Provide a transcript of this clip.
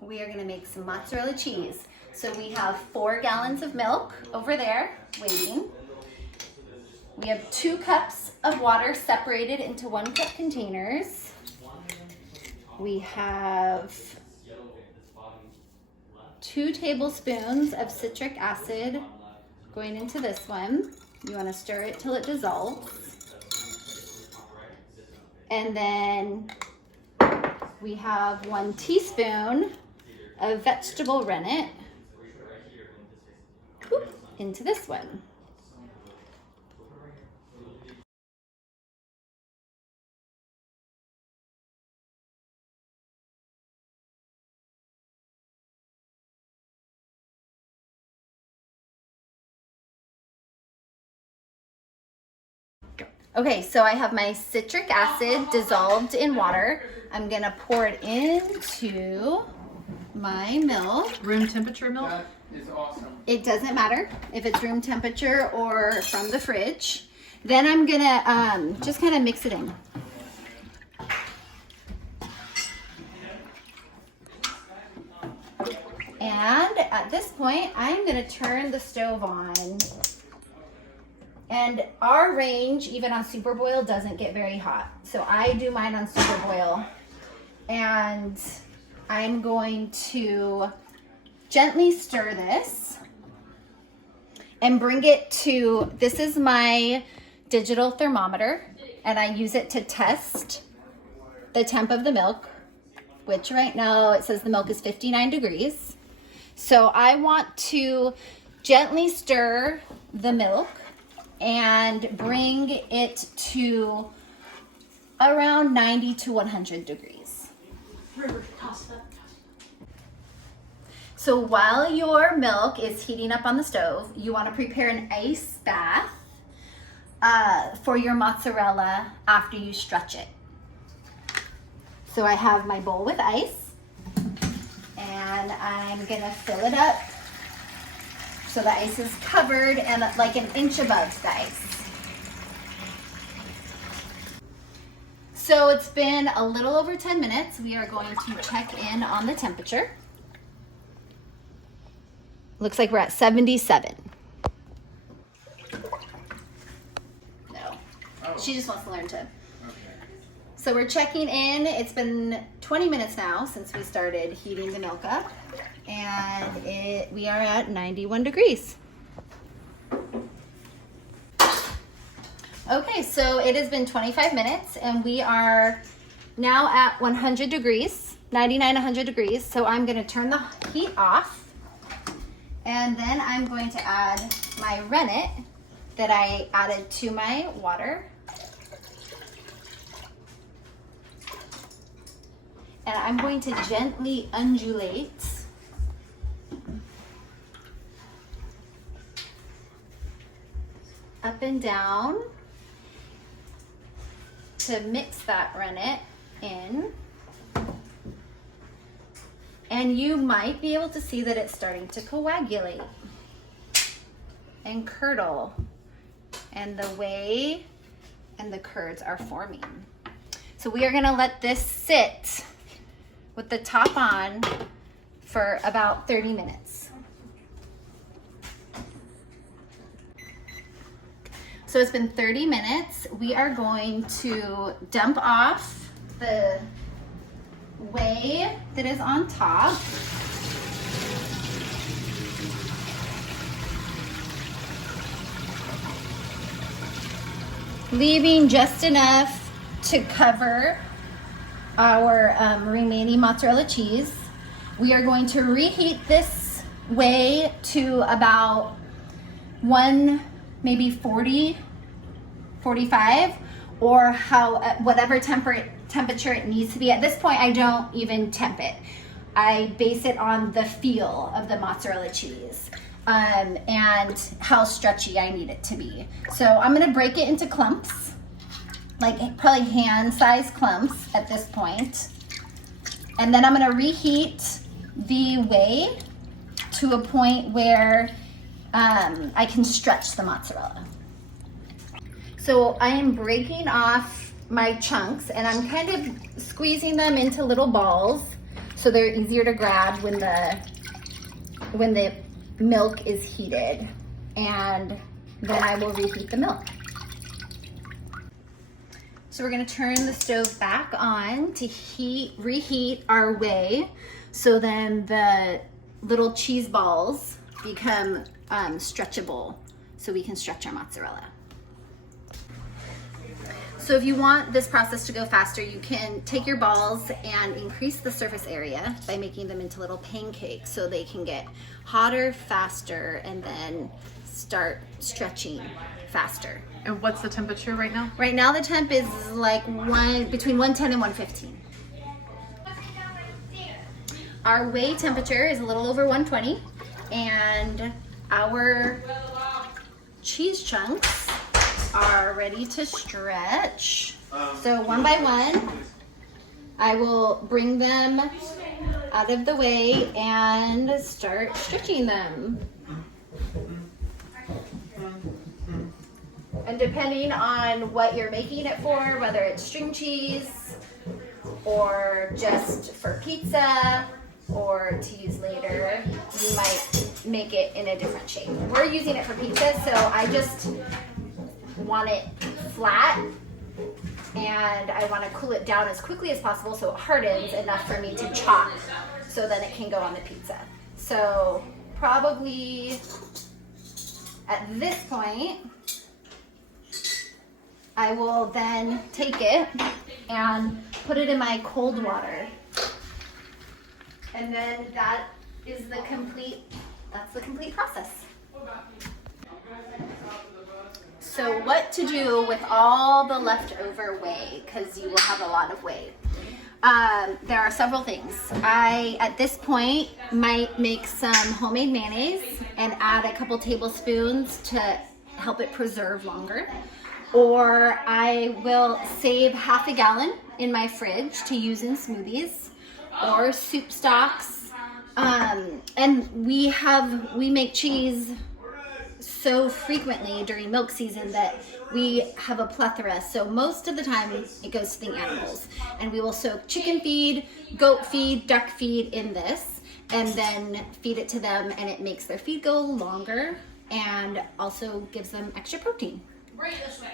we are gonna make some mozzarella cheese. So we have 4 gallons of milk over there waiting. We have 2 cups of water separated into 1 cup containers. We have 2 tablespoons of citric acid going into this one. You want to stir it till it dissolves. And then we have 1 teaspoon of vegetable rennet into this one. Okay, so I have my citric acid dissolved in water. I'm gonna pour it into my milk. Room temperature milk? That is awesome. It doesn't matter if it's room temperature or from the fridge. Then I'm gonna just kind of mix it in. And at this point, I'm gonna turn the stove on. And our range, even on super boil, doesn't get very hot. So I do mine on super boil. And I'm going to gently stir this and bring it to, this is my digital thermometer, and I use it to test the temp of the milk, which right now it says the milk is 59 degrees. So I want to gently stir the milk and bring it to around 90 to 100 degrees. So while your milk is heating up on the stove, you want to prepare an ice bath for your mozzarella after you stretch it. So I have my bowl with ice, and I'm gonna fill it up so the ice is covered and like an inch above the ice. So it's been a little over 10 minutes. We are going to check in on the temperature. Looks like we're at 77. No, she just wants to learn to. So we're checking in. It's been 20 minutes now since we started heating the milk up, and we are at 91 degrees. Okay, so it has been 25 minutes and we are now at 100 degrees, 99, 100 degrees. So I'm gonna turn the heat off, and then I'm going to add my rennet that I added to my water. And I'm going to gently undulate up and down to mix that rennet in. And you might be able to see that it's starting to coagulate and curdle, and the whey and the curds are forming. So we are gonna let this sit with the top on for about 30 minutes. So it's been 30 minutes. We are going to dump off the whey that is on top. Leaving just enough to cover our remaining mozzarella cheese. We are going to reheat this whey to about maybe 40, 45, or whatever temperature it needs to be. At this point, I don't even temp it. I base it on the feel of the mozzarella cheese and how stretchy I need it to be. So I'm gonna break it into clumps, like probably hand-sized clumps at this point. And then I'm gonna reheat the whey to a point where I can stretch the mozzarella. So I am breaking off my chunks and I'm kind of squeezing them into little balls so they're easier to grab when the milk is heated. And then I will reheat the milk. So we're gonna turn the stove back on to reheat our whey, so then the little cheese balls become stretchable, so we can stretch our mozzarella. So if you want this process to go faster, you can take your balls and increase the surface area by making them into little pancakes so they can get hotter faster and then start stretching faster. And what's the temperature right now? Right now the temp is like between 110 and 115. Our whey temperature is a little over 120, and our cheese chunks are ready to stretch. So one by one, I will bring them out of the way and start stretching them. And depending on what you're making it for, whether it's string cheese or just for pizza or to use later, you might make it in a different shape. We're using it for pizza, so I just want it flat and I want to cool it down as quickly as possible so it hardens enough for me to chop so then it can go on the pizza. So probably at this point, I will then take it and put it in my cold water. And then that's the complete process. So what to do with all the leftover whey, because you will have a lot of whey. There are several things. I, at this point, might make some homemade mayonnaise and add a couple tablespoons to help it preserve longer. Or I will save half a gallon in my fridge to use in smoothies or soup stocks. And we make cheese so frequently during milk season that we have a plethora. So most of the time it goes to the animals, and we will soak chicken feed, goat feed, duck feed in this, and then feed it to them, and it makes their feed go longer and also gives them extra protein. Bring it this way.